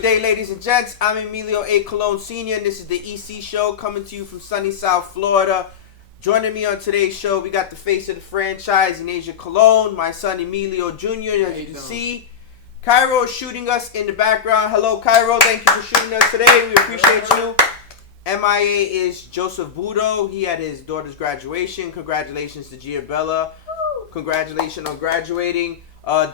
Good day, ladies and gents. I'm Emilio Colon Sr. and this is the EC Show coming to you from sunny South Florida. Joining me on today's show, we got the face of the franchise, Enasia Colon, my son Emilio Jr. As you can see, Cairo is shooting us in the background. Hello, Cairo. Thank you for shooting us today. We appreciate you. MIA is Joseph Budo. He had his daughter's graduation. Congratulations to Giabella. Congratulations on graduating.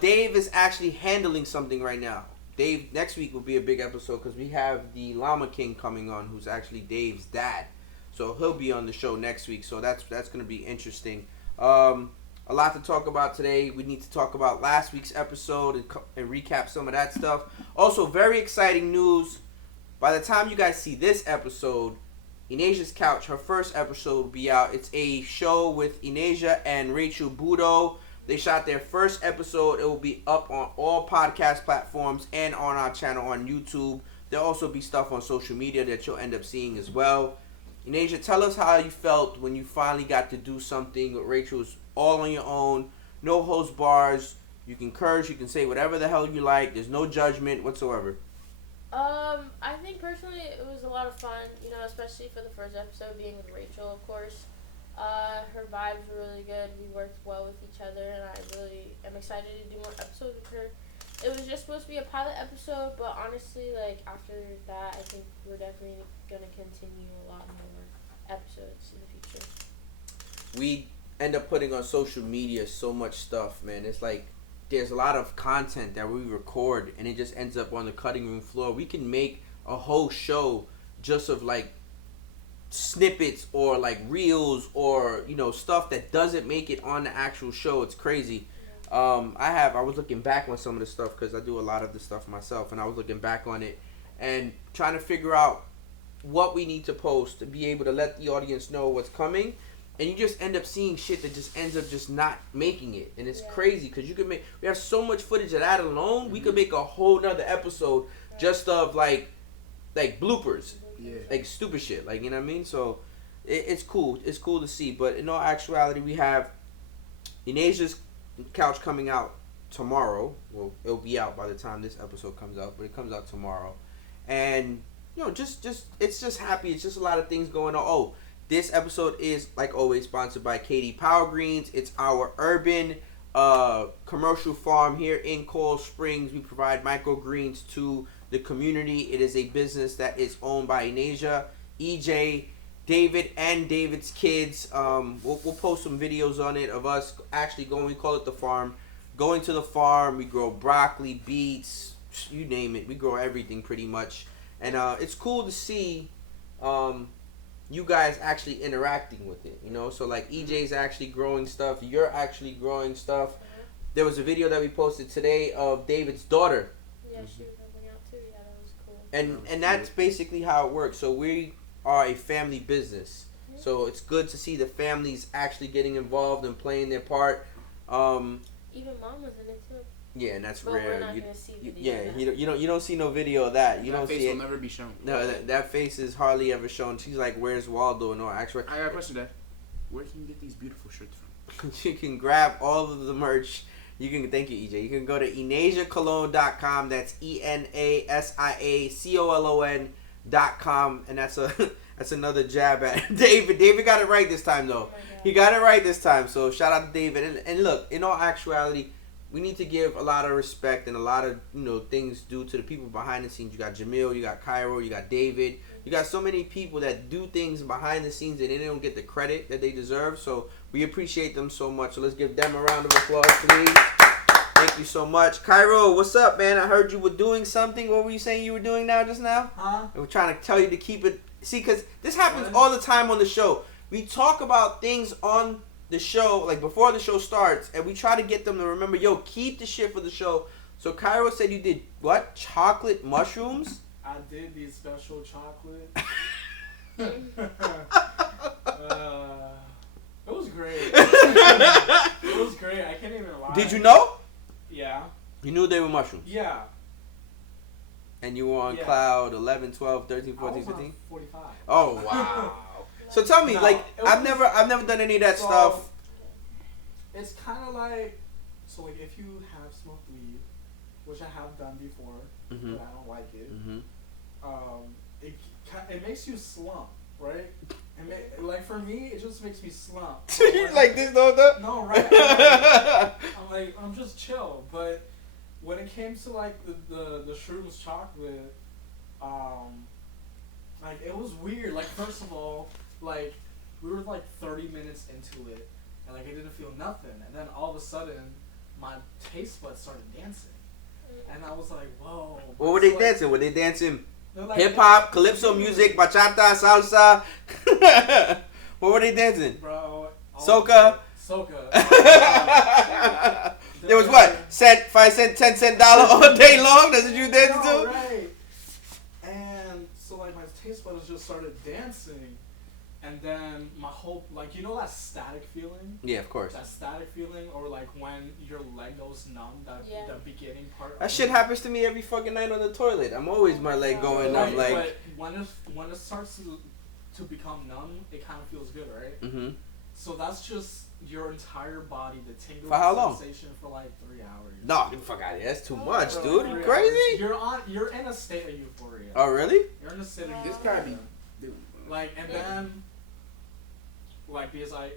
Dave is actually handling something right now. Dave, next week will be a big episode because we have the Llama King coming on, who's actually Dave's dad. So he'll be on the show next week. So that's going to be interesting. A lot to talk about today. We need to talk about last week's episode and recap some of that stuff. Also, very exciting news. By the time you guys see this episode, Enasia's Couch, her first episode will be out. It's a show with Enasia and Rachel Budo. They shot their first episode. It will be up on all podcast platforms and on our channel on YouTube. There'll also be stuff on social media that you'll end up seeing as well. Enasia, tell us how you felt when you finally got to do something with Rachel. It's all on your own. No host bars. You can curse. You can say whatever the hell you like. There's no judgment whatsoever. I think personally it was a lot of fun, especially for the first episode being with Rachel, of course. Her vibes were really good. We worked well with each other, and I really am excited to do more episodes with her. It was just supposed to be a pilot episode, but honestly, after that, I think we're definitely going to continue a lot more episodes in the future. We end up putting on social media so much stuff, man. It's like there's a lot of content that we record, and it just ends up on the cutting room floor. We can make a whole show just of snippets or reels or stuff that doesn't make it on the actual show. It's crazy. I was looking back on some of the stuff because I do a lot of this stuff myself, and I was looking back on it and trying to figure out what we need to post to be able to let the audience know what's coming. And you just end up seeing shit that just ends up just not making it, and it's crazy because we have so much footage of that alone. Mm-hmm. We could make a whole nother episode just of bloopers. Yeah. Stupid shit, you know what I mean? So, it's cool. It's cool to see. But in all actuality, we have Enasia's Couch coming out tomorrow. Well, it'll be out by the time this episode comes out, but it comes out tomorrow. And, it's just happy. It's just a lot of things going on. Oh, this episode is, like always, sponsored by Katie Power Greens. It's our urban commercial farm here in Coral Springs. We provide microgreens to the community. It is a business that is owned by Enasia, EJ, David, and David's kids. We'll post some videos on it of us actually going. We call it the farm. Going to the farm, we grow broccoli, beets, you name it. We grow everything pretty much, and it's cool to see you guys actually interacting with it. So EJ's actually growing stuff. You're actually growing stuff. There was a video that we posted today of David's daughter. Yeah, she was helping out too. Yeah, that was cool. And that's basically how it works. So we are a family business. Mm-hmm. So it's good to see the families actually getting involved and playing their part. Even mom was in it too. Yeah, and that's but rare. We're not gonna see video you don't see no video of that. You don't face see will never be shown. No, that face is hardly ever shown. She's like, "Where's Waldo?" No, actually, I got a question, Dad. Where can you get these beautiful shirts from? You can grab all of the merch. Thank you, EJ. You can go to enasiacolon.com. That's ENASIACOLON.com, and that's another jab at David. David got it right this time, though. He got it right this time. So shout out to David. And look, in all actuality, we need to give a lot of respect and a lot of things due to the people behind the scenes. You got Jamil, you got Cairo, you got David. You got so many people that do things behind the scenes and they don't get the credit that they deserve. So we appreciate them so much. So let's give them a round of applause, please. Thank you so much. Cairo, what's up, man? I heard you were doing something. What were you saying you were doing now just now? We're trying to tell you to keep it. See, because this happens all the time on the show. We talk about things on the show, before the show starts, and we try to get them to remember, keep the shit for the show. So Cairo said you did what? Chocolate mushrooms? I did the special chocolate. It was great. It was great. I can't even lie. Did you know? Yeah. You knew they were mushrooms? Yeah. And you were on cloud 11, 12, 13, 14, 15? 45. Oh, wow. So tell me, I've never done any of that stuff. It's kind of like, if you have smoked weed, which I have done before, Mhm. but I don't like it. Mhm. It makes you slump, right? Like for me, it just makes me slump. You like this though? No, right? I'm just chill. But when it came to like the shrooms chocolate, like it was weird. Like first of all, like we were like 30 minutes into it, and like I didn't feel nothing, and then all of a sudden, my taste buds started dancing, and I was like, whoa. What were they dancing? Were they dancing Like, hip hop, calypso music, bachata, salsa? What were they dancing? Bro. Soca. Soca. There was what? 5 cent, 10 cent dollar all day long? That's what you dancing No, to? right. And so like my taste buds just started dancing, and then my whole like that static feeling. Yeah, of course. That static feeling, or like when your leg goes numb. The beginning part. That shit happens to me every fucking night on the toilet. I'm always my leg going up like. But when it starts to become numb, it kind of feels good, right? Mhm. So that's just your entire body, the tingling For how long? sensation for like 3 hours. No, get the fuck out of here. That's too much, Bro, dude. 3 You hours. crazy? You're in a state of euphoria. Oh, really? You're in a state of This euphoria. gotta be. Dude. Like, and then, like, because I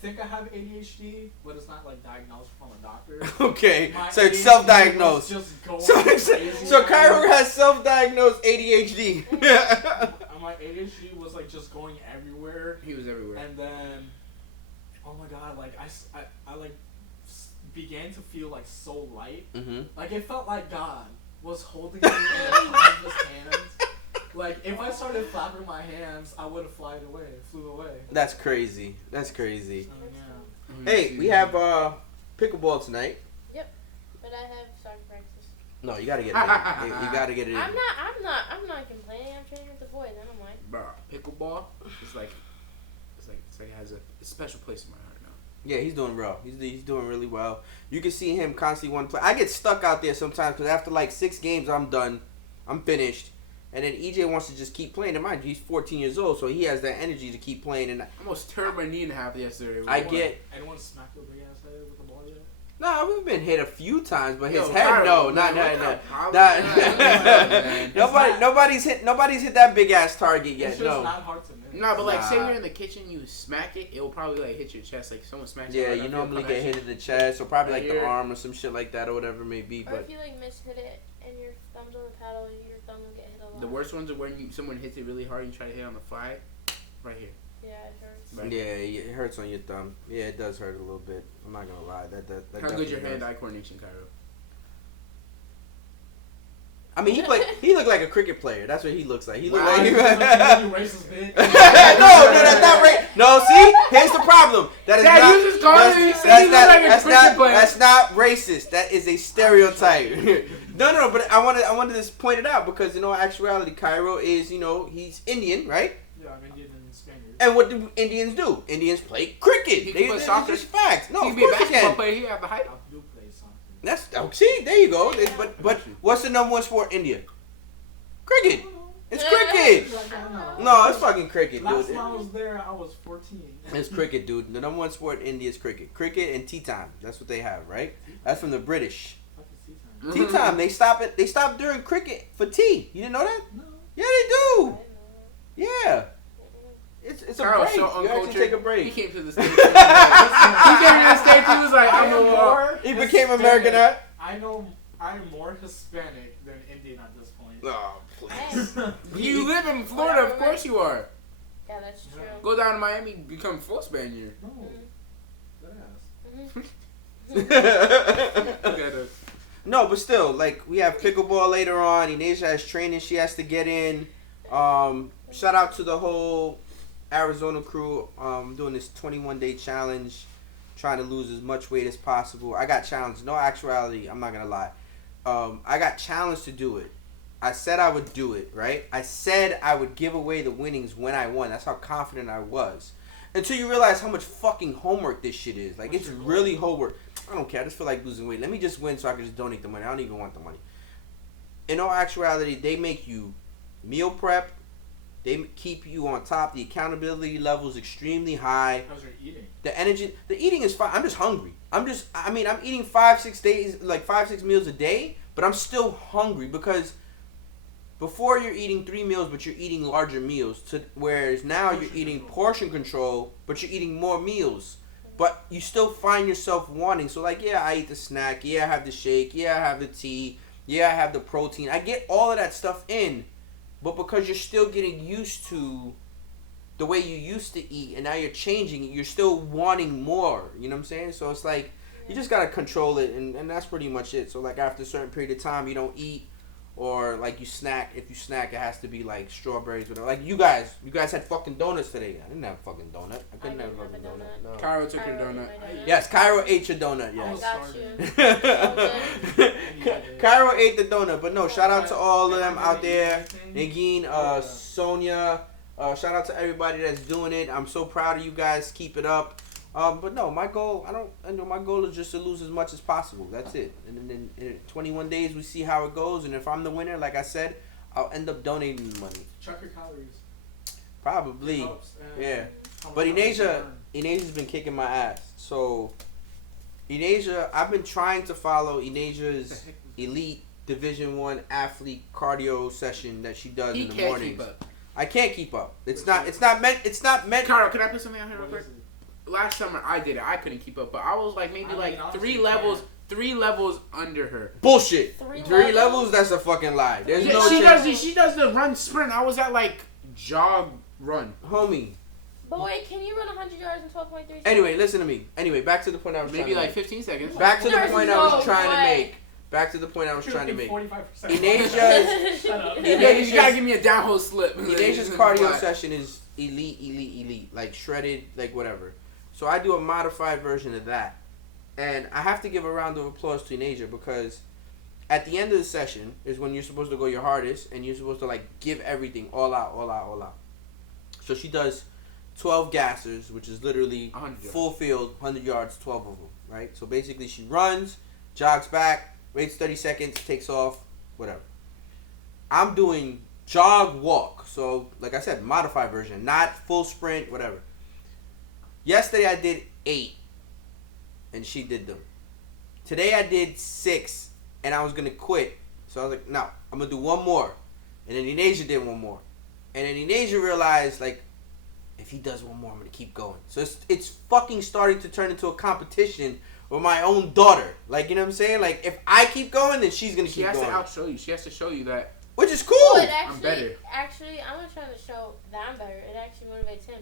think I have ADHD, but it's not like diagnosed from a doctor. Okay, My so it's ADHD self-diagnosed. was just going So crazy. Cairo has self-diagnosed ADHD. My ADHD was like just going everywhere, He was everywhere. and then, oh my god, like I like began to feel like so light. Mhm. Like it felt like God was holding me in the palm of his hands. Like if I started flapping my hands, I would have flew away. That's crazy. That's crazy. Yeah. Hey, we have pickleball tonight. But I have soccer practice. No, you gotta get it in. You gotta get it in. I'm not complaining. I'm training with the boys. I don't mind. Bro, pickleball is like, it has a special place in my heart now. Yeah, he's doing well. He's doing really well. You can see him constantly one play. I get stuck out there sometimes because after like 6 games, I'm done. I'm finished. And then EJ wants to just keep playing. And mind you, he's 14 years old, so he has that energy to keep playing. And I almost turned my knee in half yesterday. Anyone smack your big ass head with the ball yet? nah, we've been hit a few times, but his Yo, head, Kyrie, no, man, not. what Nobody's hit that big ass target yet. It's just No. not hard to miss. No, but like, say Nah. you're in the kitchen, you smack it, it will probably like hit your chest. Like someone smacks. Yeah, right you up, normally it'll get come hit at in the chest or probably Right like the here. arm or some shit like that or whatever it may be. Or But if you like mishit it and your thumb's on the paddle, your thumb will get hit a lot. The worst ones are when someone hits it really hard and you try to hit on the fly, right here. Yeah, it hurts. Right. yeah, it hurts on your thumb. Yeah, it does hurt a little bit. I'm not gonna lie. That How definitely good's your does. hand-eye coordination, Cairo? I mean, he looked like a cricket player. That's what he looks like. He looked Wow. like You racist bitch. no, that's not right. No, see, here's the problem. That is Dad, not. you just called that's- me and said that's you look not- like a that's cricket not- player. That's not racist. That is a stereotype. No, but I wanted to point it out because in actuality, Cairo is he's Indian, right? Yeah, I'm Indian and Spaniard. And what do Indians do? Indians play cricket. He can They play it's soccer. just facts. No, He of can be a course he basketball can. player. He have the height. I do play soccer. That's see, there you go. But what's the number one sport in India? Cricket. It's cricket. No, it's fucking cricket, Last dude. time I was there, I was 14. It's cricket, dude. The number one sport in India is cricket. Cricket and tea time. That's what they have, right? That's from the British. Fuck is tea time? Tea time. They stop it. They stop during cricket for tea. You didn't know that? No. Yeah, they I do. didn't know Yeah. It's a Cairo, break. so You actually uncultured. take a He break. came to the States. He came to the States. He was like, I I'm am a more He became Hispanic. Americanized. I know I'm more Hispanic than Indian at this point. Oh, that. You live in Florida, of course you are. Yeah, that's true. Go down to Miami, become full Spaniard. No. Mhm. Look at us. No, but still, like we have pickleball later on. Enasia has training she has to get in. Shout out to the whole Arizona crew. Doing this 21-day challenge, trying to lose as much weight as possible. I got challenged. No actuality, I'm not gonna lie. I got challenged to do it. I said I would do it, right? I said I would give away the winnings when I won. That's how confident I was. Until you realize how much fucking homework this shit is. Like, it's really homework. I don't care. I just feel like losing weight. Let me just win so I can just donate the money. I don't even want the money. In all actuality, they make you meal prep, They keep you on top. The accountability level is extremely high. How's your eating? The eating is fine. I'm just hungry. I'm eating 5-6 days, like 5-6 meals a day, but I'm still hungry because before you're eating 3 meals, but you're eating larger meals. Whereas now you're eating portion control, but you're eating more meals. But you still find yourself wanting. So like, yeah, I eat the snack. Yeah, I have the shake. Yeah, I have the tea. Yeah, I have the protein. I get all of that stuff in. But because you're still getting used to the way you used to eat and now you're changing, you're still wanting more. You know what I'm saying? So it's like, you just got to control it. And that's pretty much it. So like after a certain period of time, you don't eat. Or like you snack. If you snack, it has to be like strawberries. Whatever. Like you guys had fucking donuts today. I didn't have a fucking donut. I couldn't have a fucking donut. No. Cairo took your donut. Yes, Cairo ate your donut. I Yes. got you. Cairo ate the donut. But no, shout out to all of them out there. Nagin, Sonia. Shout out to everybody that's doing it. I'm so proud of you guys. Keep it up. But no, my goal, my goal is just to lose as much as possible. That's it. And then in 21 days, we see how it goes. And if I'm the winner, like I said, I'll end up donating the money. Check your calories. Probably. Helps, Yeah. But Enasia's been kicking my ass. So, Enasia, I've been trying to follow Enasia's elite Division 1 athlete cardio session that she does in the mornings. I can't keep up. It's not meant. Cairo, can I put something out here real What quick? is it? Last summer I did it. I couldn't keep up, but I was like maybe honestly, 3 levels under her. Bullshit. Three levels? That's a fucking lie. There's no she does the run sprint. I was at like jog run. Homie. Boy, can you run 100 yards in 12.3 seconds? Anyway, listen to me. Anyway, back to the point I was Maybe trying like to make. 15 seconds. Back to the There's point I no was trying to way. make. Back to the point I was trying to make. 45%. Enasia's Shut up. You gotta give me a downhill slip. Enasia's cardio session is elite. Like shredded, like whatever. So I do a modified version of that. And I have to give a round of applause to Enasia because at the end of the session is when you're supposed to go your hardest and you're supposed to like give everything all out. So she does 12 gassers, which is literally full field, 100 yards, 12 of them, right? So basically she runs, jogs back, waits 30 seconds, takes off, whatever. I'm doing jog walk. So like I said, modified version, not full sprint, whatever. Yesterday I did 8, and she did them. Today I did 6, and I was gonna quit. So I was like, no, I'm gonna do one more. And then Enasia did one more, and then Enasia realized like, if he does one more, I'm gonna keep going. So it's fucking starting to turn into a competition with my own daughter. Like, you know what I'm saying? Like, if I keep going, then she's gonna keep going. She has to outshow you. She has to show you that. Which is cool. Well, I'm better. Actually, I'm not trying to show that I'm better. It actually motivates him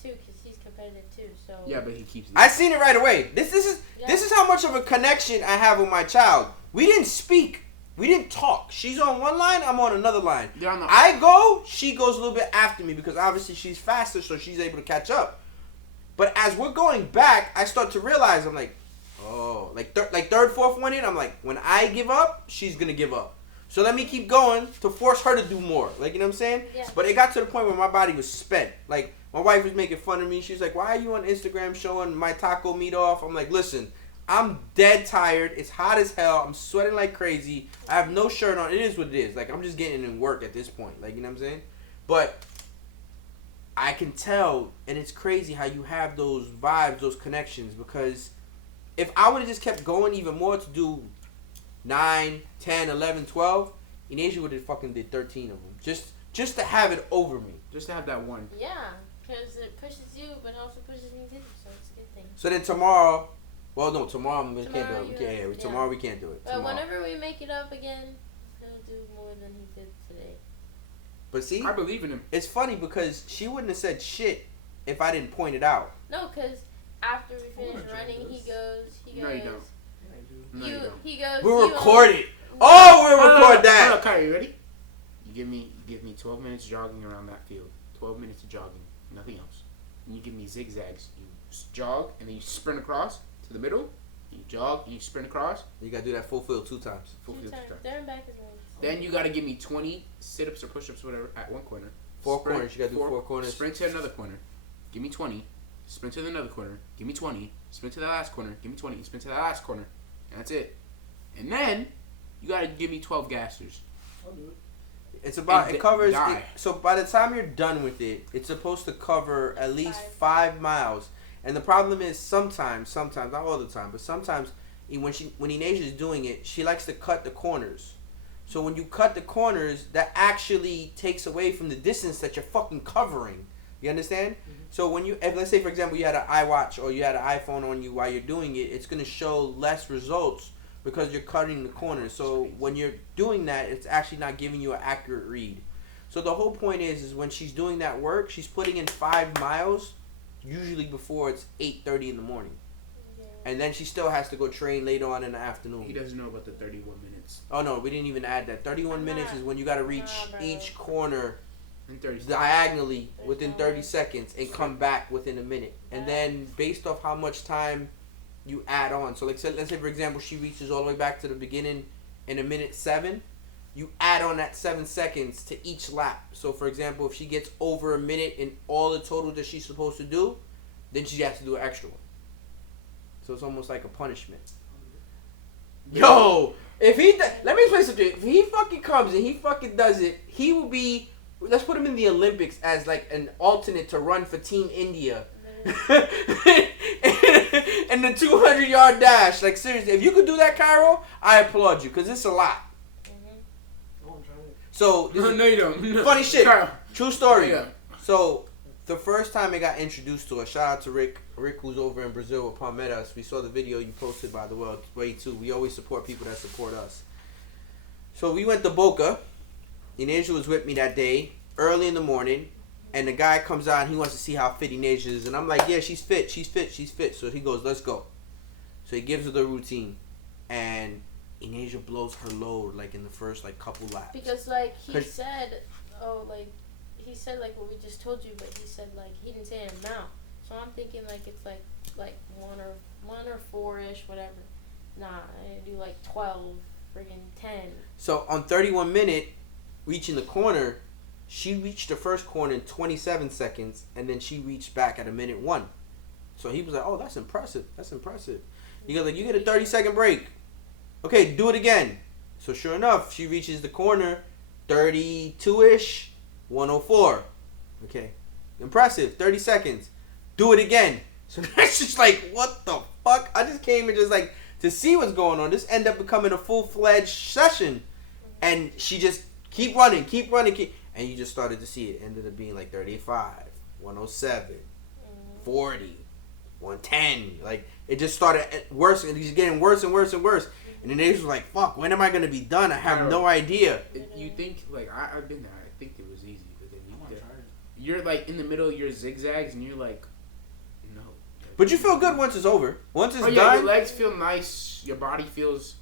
too, because he's competitive too. So Yeah, but he keeps. I seen it right away. This is how much of a connection I have with my child. We didn't speak. We didn't talk. She's on one line. I'm on another line. I go. She goes a little bit after me because obviously she's faster, so she's able to catch up. But as we're going back, I start to realize I'm like, oh, like third, fourth one in. I'm like, when I give up, she's gonna give up. So let me keep going to force her to do more. Like, you know what I'm saying? Yeah. But it got to the point where my body was spent. Like, my wife was making fun of me. She was like, why are you on Instagram showing my taco meat off? I'm like, listen, I'm dead tired. It's hot as hell. I'm sweating like crazy. I have no shirt on. It is what it is. Like, I'm just getting in work at this point. Like, you know what I'm saying? But I can tell, and it's crazy how you have those vibes, those connections, because if I would have just kept going even more to do 9, 10, 11, 12, Enasia would have fucking did 13 of them. Just to have it over me. Just to have that one. yeah, because it pushes you, but also pushes me too. So it's a good thing. So then tomorrow, well, no, tomorrow we can't Tomorrow do it. you Tomorrow we can't do it. But Tomorrow. whenever we make it up again, he'll do more than he did today. But see, I believe in him. it's funny because she wouldn't have said shit if I didn't point it out. No, because after we finish running, he goes. No, you don't. No, you don't. He goes. We'll record it. Oh, we'll record that. Hold on, Kyrie, you ready? You give me 12 minutes jogging around that field. 12 minutes of jogging, nothing else. And you give me zigzags. You jog and then you sprint across to the middle. You jog and you sprint across. You gotta do that full field 2 times. Full field 2 times. There and back is nice. Then you gotta give me 20 sit-ups or push-ups, whatever, at one corner. 4 corners. You gotta do 4 corners. Sprint to another corner. Give me 20. Sprint to another corner. Give me 20. Sprint to the last corner. Give me 20. Sprint to the last corner. And that's it. And then you gotta give me 12 gassers. I'll do it. It's about And it covers. die. So by the time you're done with it, it's supposed to cover at least 5. 5 miles. And the problem is sometimes, not all the time, but sometimes when Enasia is doing it, she likes to cut the corners. So when you cut the corners, that actually takes away from the distance that you're fucking covering. You understand? Mm-hmm. So when if let's say for example you had an iWatch or you had an iPhone on you while you're doing it, it's gonna show less results because you're cutting the corners. So when you're doing that, it's actually not giving you an accurate read. So the whole point is when she's doing that work, she's putting in 5 miles, usually before it's 8:30 in the morning. And then she still has to go train later on in the afternoon. He doesn't know about the 31 minutes. Oh no, we didn't even add that. 31 minutes is when you got to reach each corner In 30 seconds. diagonally within 30 seconds and come back within a minute. And then based off how much time you add on. So let's say for example she reaches all the way back to the beginning in a minute 7. You add on that 7 seconds to each lap. So for example, if she gets over a minute in all the total that she's supposed to do, then she has to do an extra one. So it's almost like a punishment. Yo, if he let me explain something. If he fucking comes and he fucking does it, he will be. Let's put him in the Olympics as like an alternate to run for Team India. And the 200-yard dash. Like seriously, if you could do that, Cairo, I applaud you because it's a lot. Oh, I'm trying to. So this is No, you don't. No. funny shit. Kyle. True story. Yeah. So the first time I got introduced to us, shout out to Rick who's over in Brazil with Palmeiras. We saw the video you posted, by the way, too. We always support people that support us. So we went to Boca. Enasia was with me that day, early in the morning, and the guy comes out and he wants to see how fit Enasia is. And I'm like, yeah, she's fit. So he goes, let's go. So he gives her the routine, and Enasia blows her load, like, in the first, like, couple laps. Because, like, he said, like, what we just told you, but he said, like, he didn't say an amount. So I'm thinking, like, it's, like 1 or 4-ish, whatever. Nah, I do, like, 12, friggin' 10. So on 31 minute, reaching the corner, she reached the first corner in 27 seconds, and then she reached back at a minute 1. So he was like, oh, that's impressive. You go like, you get a 30-second break. Okay, do it again. So sure enough, she reaches the corner, 32-ish, 104. Okay, impressive, 30 seconds. Do it again. So that's just like, what the fuck? I just came and just like to see what's going on. This ended up becoming a full-fledged session, and she just keep running, and you just started to see it. Ended up being like 35, 107, 40, 110. Like it just started worse, and it's getting worse and worse and worse. And then they was like, "Fuck, when am I gonna be done? I have no idea." You think like I've been there. I think it was easy, but then I'm gonna try it. you're like in the middle of your zigzags, and you're like, no. But you feel good once it's over. Once it's Oh yeah, done. your legs feel nice. Your body feels,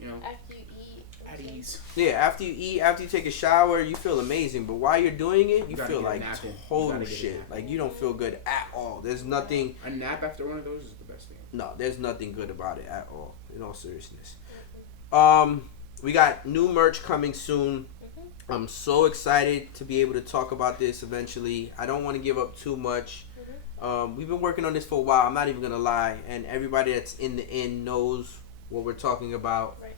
you know, After you eat. at ease. Yeah, after you eat, after you take a shower, you feel amazing. But while you're doing it, you gotta feel get a like nap in. You total gotta get a shit. nap in. Like you don't feel good at all. There's nothing. A nap after one of those is the best thing. No, there's nothing good about it at all. In all seriousness. We got new merch coming soon. I'm so excited to be able to talk about this eventually. I don't want to give up too much. We've been working on this for a while. I'm not even gonna lie, and everybody that's in the inn knows what we're talking about. Right.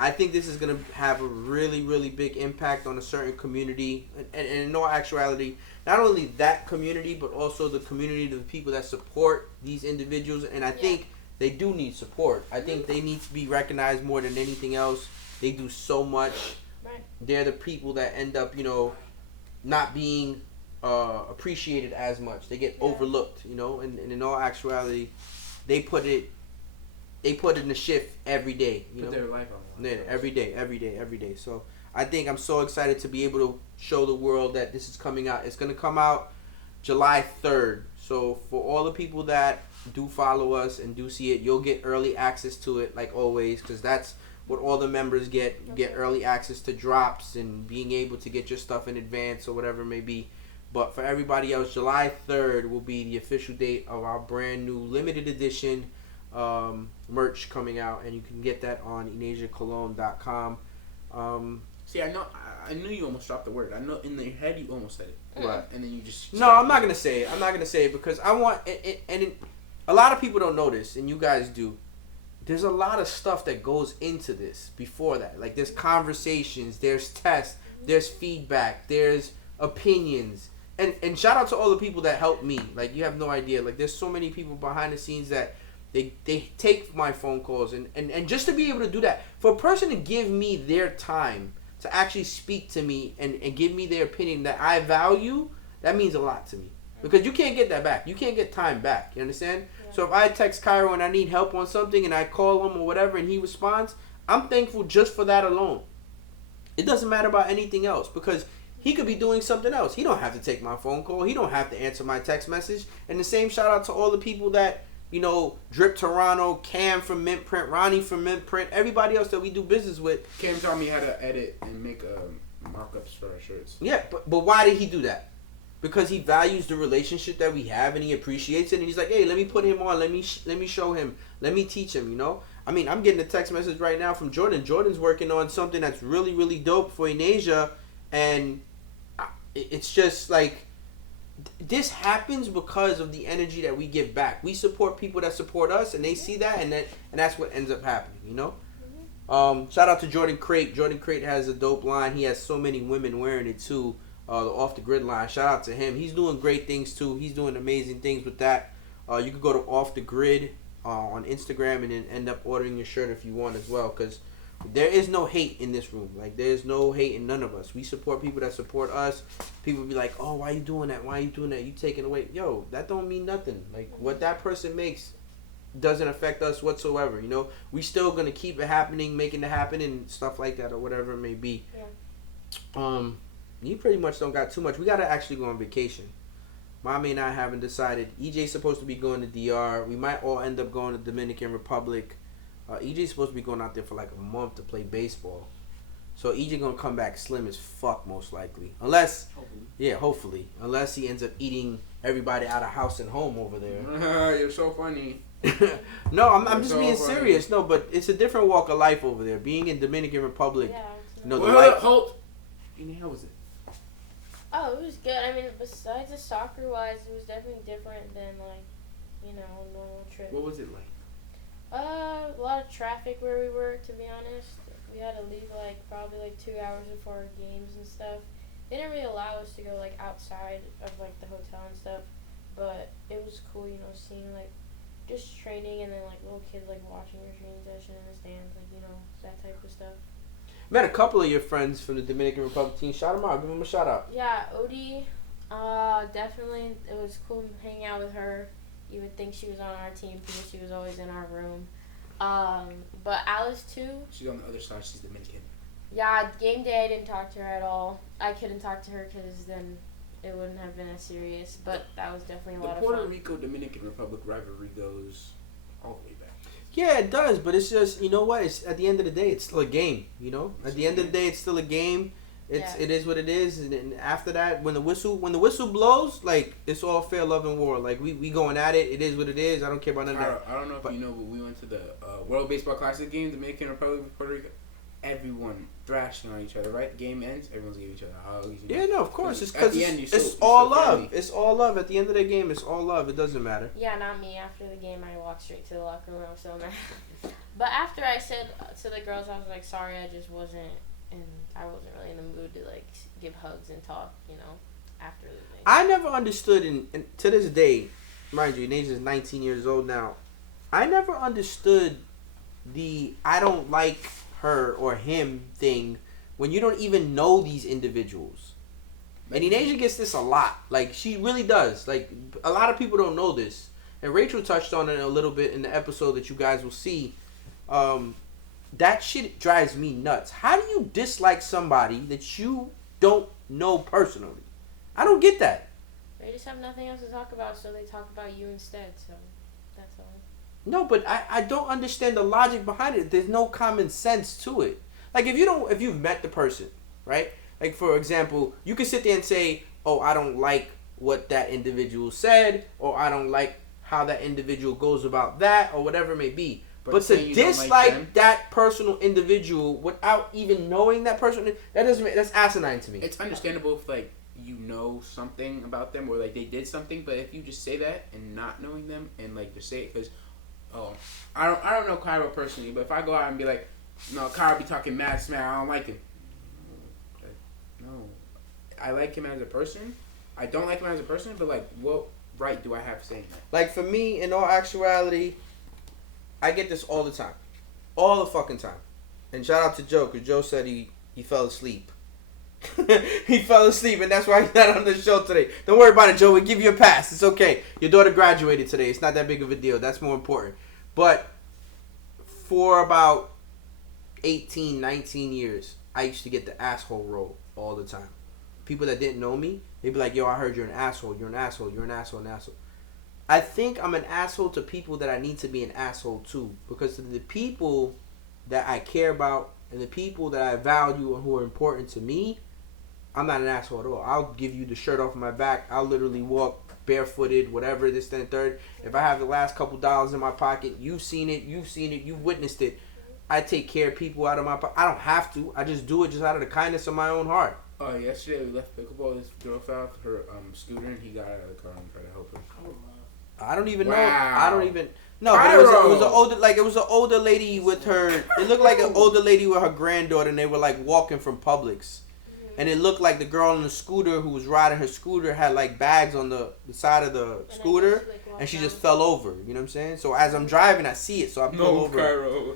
I think this is gonna have a really, really big impact on a certain community, and in all actuality, not only that community, but also the community of the people that support these individuals. And I think they do need support. I think they need to be recognized more than anything else. They do so much. Right. They're the people that end up, not being appreciated as much. They get overlooked, and in all actuality, they put in the shift every day. Put their life on the line. Yeah, every day. So I think I'm so excited to be able to show the world that this is coming out. It's going to come out July 3rd. So for all the people that do follow us and do see it, you'll get early access to it like always, because that's what all the members get. You get early access to drops and being able to get your stuff in advance or whatever it may be. But for everybody else, July 3rd will be the official date of our brand new limited edition merch coming out, and you can get that on EnasiaColon.com. See, I knew you almost dropped the word. I know in your head you almost said it. What? And then you just... No, I'm not gonna say it. Because I want it, and a lot of people don't know this, and you guys do. there's a lot of stuff that goes into this before that. Like there's conversations, there's tests, there's feedback, there's opinions. And shout out to all the people that helped me. Like you have no idea. Like there's so many people behind the scenes that they take my phone calls and just to be able to do that. For a person to give me their time to actually speak to me and give me their opinion that I value, that means a lot to me. Because you can't get that back. You can't get time back. You understand? Yeah. So if I text Cairo and I need help on something and I call him or whatever and he responds, I'm thankful just for that alone. It doesn't matter about anything else because he could be doing something else. He don't have to take my phone call. He don't have to answer my text message. And the same shout out to all the people that, you know, Drip Toronto, Cam from Mint Print, Ronnie from Mint Print, everybody else that we do business with. Cam taught me how to edit and make markups for our shirts. Yeah, but why did he do that? Because he values the relationship that we have and he appreciates it. And he's like, hey, let me put him on. Let me show him. Let me teach him, you know? I mean, I'm getting a text message right now from Jordan. Jordan's working on something that's really, really dope for Enasia. And it's just like, this happens because of the energy that we give back. We support people that support us, and they see that, and that's what ends up happening, you know? Shout out to Jordan Crate. Jordan Crate has a dope line. He has so many women wearing it, too. The Off the Grid line. Shout out to him. He's doing great things, too. He's doing amazing things with that. You could go to Off the Grid on Instagram and then end up ordering your shirt if you want as well, because there is no hate in this room. Like, there's no hate in none of us. We support people that support us. People be like, oh, why you doing that? Why you doing that? You taking away. Yo, that don't mean nothing. Like, what that person makes doesn't affect us whatsoever, you know? We still going to keep it happening, making it happen, and stuff like that, or whatever it may be. Yeah. You pretty much don't got too much. We got to actually go on vacation. Mommy and I haven't decided. EJ's supposed to be going to DR. We might all end up going to Dominican Republic. EJ's supposed to be going out there for like a month to play baseball. So EJ gonna come back slim as fuck most likely. Unless, hopefully. Unless he ends up eating everybody out of house and home over there. You're so funny. No, I'm just so being serious. No, but it's a different walk of life over there. Being in Dominican Republic. Yeah, you know, Holt. How was it? Oh, it was good. I mean, besides the soccer-wise, it was definitely different than, like, you know, a normal trip. What was it like? A lot of traffic where we were, to be honest. We had to leave, like, probably, like, 2 hours before our games and stuff. They didn't really allow us to go, like, outside of, like, the hotel and stuff. But it was cool, you know, seeing, like, just training and then, like, little kids, like, watching your training session in the stands, like, you know, that type of stuff. Met a couple of your friends from the Dominican Republic team. Shout them out. Give them a shout out. Yeah, Odie. Definitely. It was cool hanging out with her. You would think she was on our team because she was always in our room. But Alice, too. She's on the other side. She's Dominican. Yeah, game day I didn't talk to her at all. I couldn't talk to her because then it wouldn't have been as serious. But that was definitely a lot of fun. The Puerto Rico-Dominican Republic rivalry goes all the way back. Yeah, it does, but it's just, you know what? It's at the end of the day, it's still a game. You know, at the end of the day, it's still a game. It is what it is, and after that, when the whistle blows, like it's all fair, love, and war. Like we going at it. It is what it is. I don't care about none of that. I don't know if you know, but we went to the World Baseball Classic game, Dominican Republic, Puerto Rico. Everyone thrashing on each other. Right, the game ends. Everyone's giving each other hugs. Yeah, no, of course. It's because it's all love. It's all love. At the end of the game, it's all love. It doesn't matter. Yeah, not me. After the game, I walked straight to the locker room. I was so mad. But after I said to the girls, I was like, sorry, I just wasn't. And I wasn't really in the mood to, like, give hugs and talk, you know, after the thing. I never understood, and to this day, mind you, Enasia's 19 years old now. I never understood the I don't like her or him thing when you don't even know these individuals. And Enasia gets this a lot. Like, she really does. Like, a lot of people don't know this. And Rachel touched on it a little bit in the episode that you guys will see. That shit drives me nuts. How do you dislike somebody that you don't know personally? I don't get that. They just have nothing else to talk about, so they talk about you instead. So that's all. No, but I don't understand the logic behind it. There's no common sense to it. Like, if you've met the person, right? Like, for example, you can sit there and say, oh, I don't like what that individual said, or I don't like how that individual goes about that, or whatever it may be. But to dislike that personal individual without even knowing that person, that's asinine to me. It's understandable if, like, you know something about them or, like, they did something, but if you just say that and not knowing them and, like, just say it because, oh, I I don't know Cairo personally, but if I go out and be like, no, Cairo be talking mad smack, I don't like him. No, I like him as a person. I don't like him as a person, but like, what right do I have saying that? Like for me, in all actuality, I get this all the time, all the fucking time. And shout out to Joe, because Joe said he fell asleep. He fell asleep, and that's why he's not on the show today. Don't worry about it, Joe. We'll give you a pass. It's okay. Your daughter graduated today. It's not that big of a deal. That's more important. But for about 18, 19 years, I used to get the asshole role all the time. People that didn't know me, they'd be like, yo, I heard you're an asshole. You're an asshole. You're an asshole. An asshole. I think I'm an asshole to people that I need to be an asshole to. Because the people that I care about and the people that I value and who are important to me, I'm not an asshole at all. I'll give you the shirt off my back. I'll literally walk barefooted, whatever, this, then, third. If I have the last couple dollars in my pocket, you've seen it, you've witnessed it. I take care of people out of my pocket. I don't have to. I just do it just out of the kindness of my own heart. Oh, yesterday we left pickleball. This girl fell off her scooter and he got out of the car and tried to help her. I don't even know. Wow. I don't even. No, but it was an older lady with her. It looked like an older lady with her granddaughter, and they were like walking from Publix. And it looked like the girl on the scooter who was riding her scooter had like bags on the side of the scooter, and she just fell over. You know what I'm saying? So as I'm driving, I see it, so I pull over. Cairo.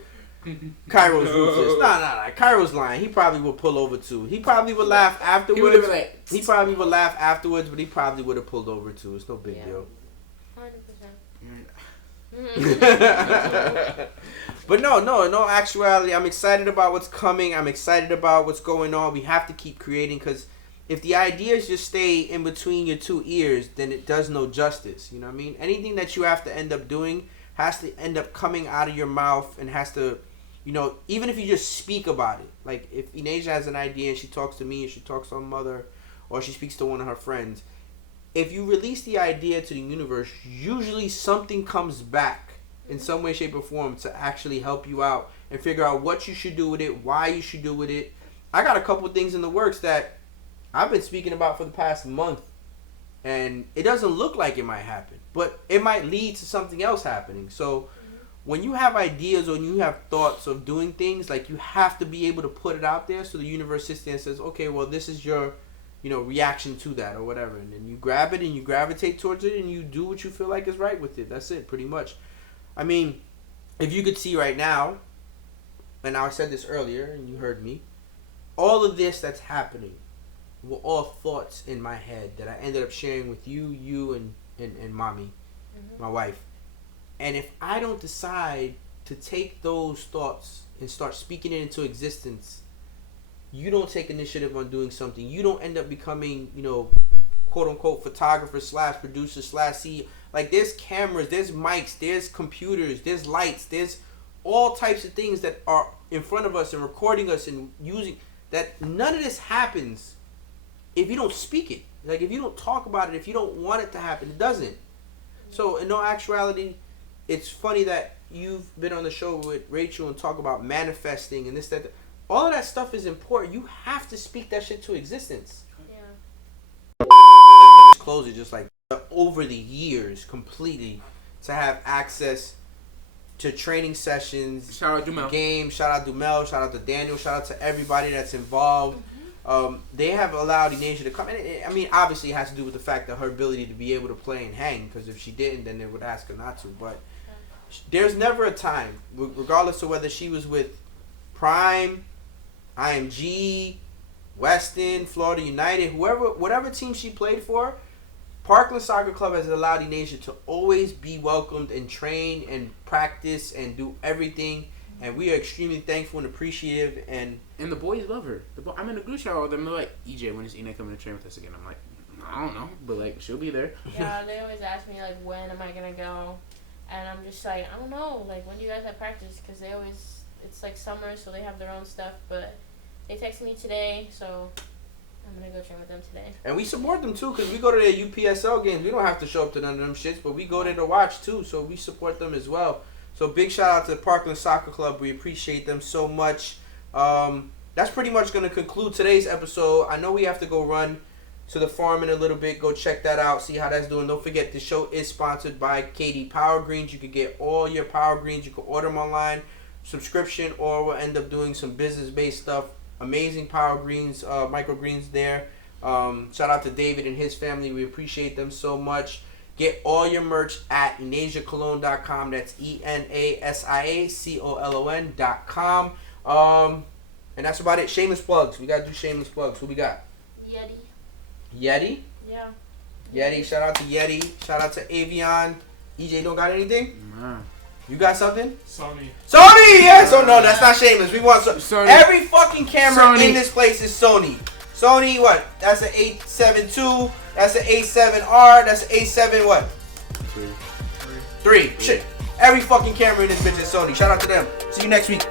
Cairo's ruthless. Nah. Cairo's lying. He probably would pull over too. He probably would laugh afterwards. He probably would laugh afterwards, but he probably would have pulled over too. It's no big deal. 100%. But no, in all actuality, I'm excited about what's coming. I'm excited about what's going on. We have to keep creating, because if the ideas just stay in between your two ears, then it does no justice. You know what I mean? Anything that you have to end up doing has to end up coming out of your mouth, and has to, you know, even if you just speak about it. Like if Enasia has an idea and she talks to me, and she talks to her mother, or she speaks to one of her friends, if you release the idea to the universe, usually something comes back in some way, shape, or form to actually help you out and figure out what you should do with it, why you should do with it. I got a couple of things in the works that I've been speaking about for the past month, and it doesn't look like it might happen, but it might lead to something else happening. So when you have ideas or when you have thoughts of doing things, like, you have to be able to put it out there so the universe sits there and says, okay, well, this is your, you know, reaction to that or whatever. And then you grab it and you gravitate towards it and you do what you feel like is right with it. That's it, pretty much. I mean, if you could see right now, and I said this earlier and you heard me, all of this that's happening were all thoughts in my head that I ended up sharing with you and mommy, my wife. And if I don't decide to take those thoughts and start speaking it into existence, you don't take initiative on doing something. You don't end up becoming, you know, quote unquote photographer / producer / CEO. Like, there's cameras, there's mics, there's computers, there's lights, there's all types of things that are in front of us and recording us and using that. None of this happens if you don't speak it. Like, if you don't talk about it, if you don't want it to happen, it doesn't. So in all actuality, it's funny that you've been on the show with Rachel and talk about manifesting and this, that. All of that stuff is important. You have to speak that shit to existence. Yeah. Close it just like over the years completely to have access to training sessions, Shout out Dumel. games. Shout out Dumel. Shout out to Daniel. Shout out to everybody that's involved. They have allowed Enasia to come. And I mean, obviously, it has to do with the fact that her ability to be able to play and hang. Because if she didn't, then they would ask her not to. But there's never a time, regardless of whether she was with Prime, IMG, Weston, Florida United, whatever team she played for, Parkland Soccer Club has allowed Enasia to always be welcomed and train and practice and do everything. And we are extremely thankful and appreciative. And the boys love her. I'm in the group chat with them. They're like, EJ, when is Ina coming to train with us again? I'm like, I don't know, but like, she'll be there. Yeah, they always ask me like, when am I gonna go? And I'm just like, I don't know. Like, when do you guys have practice? Because they always, it's like summer, so they have their own stuff. But they texted me today, so I'm gonna go train with them today. And we support them too, because we go to their UPSL games. We don't have to show up to none of them shits, but we go there to watch too, so we support them as well. So big shout out to the Parkland Soccer Club. We appreciate them so much. That's pretty much going to conclude today's episode. I know we have to go run. to the farm in a little bit. Go check that out. See how that's doing. Don't forget, the show is sponsored by Katie Power Greens. You can get all your Power Greens. You can order them online, subscription, or we'll end up doing some business-based stuff. Amazing Power Greens, microgreens there. Shout out to David and his family. We appreciate them so much. Get all your merch at EnasiaColon.com. That's ENASIACOLON.com. And that's about it. Shameless plugs. We got to do shameless plugs. Who we got? Yeti? Yeah. Yeti. Shout out to Yeti. Shout out to Avion. EJ don't got anything? Nah. You got something? Sony. Sony! Yeah! So no, that's not shameless. We want Sony. Every fucking camera Sony. in this place is Sony. Sony, what? That's an 8-7 II. That's an A7R. That's an A7 what? 3. Shit. Every fucking camera in this bitch is Sony. Shout out to them. See you next week.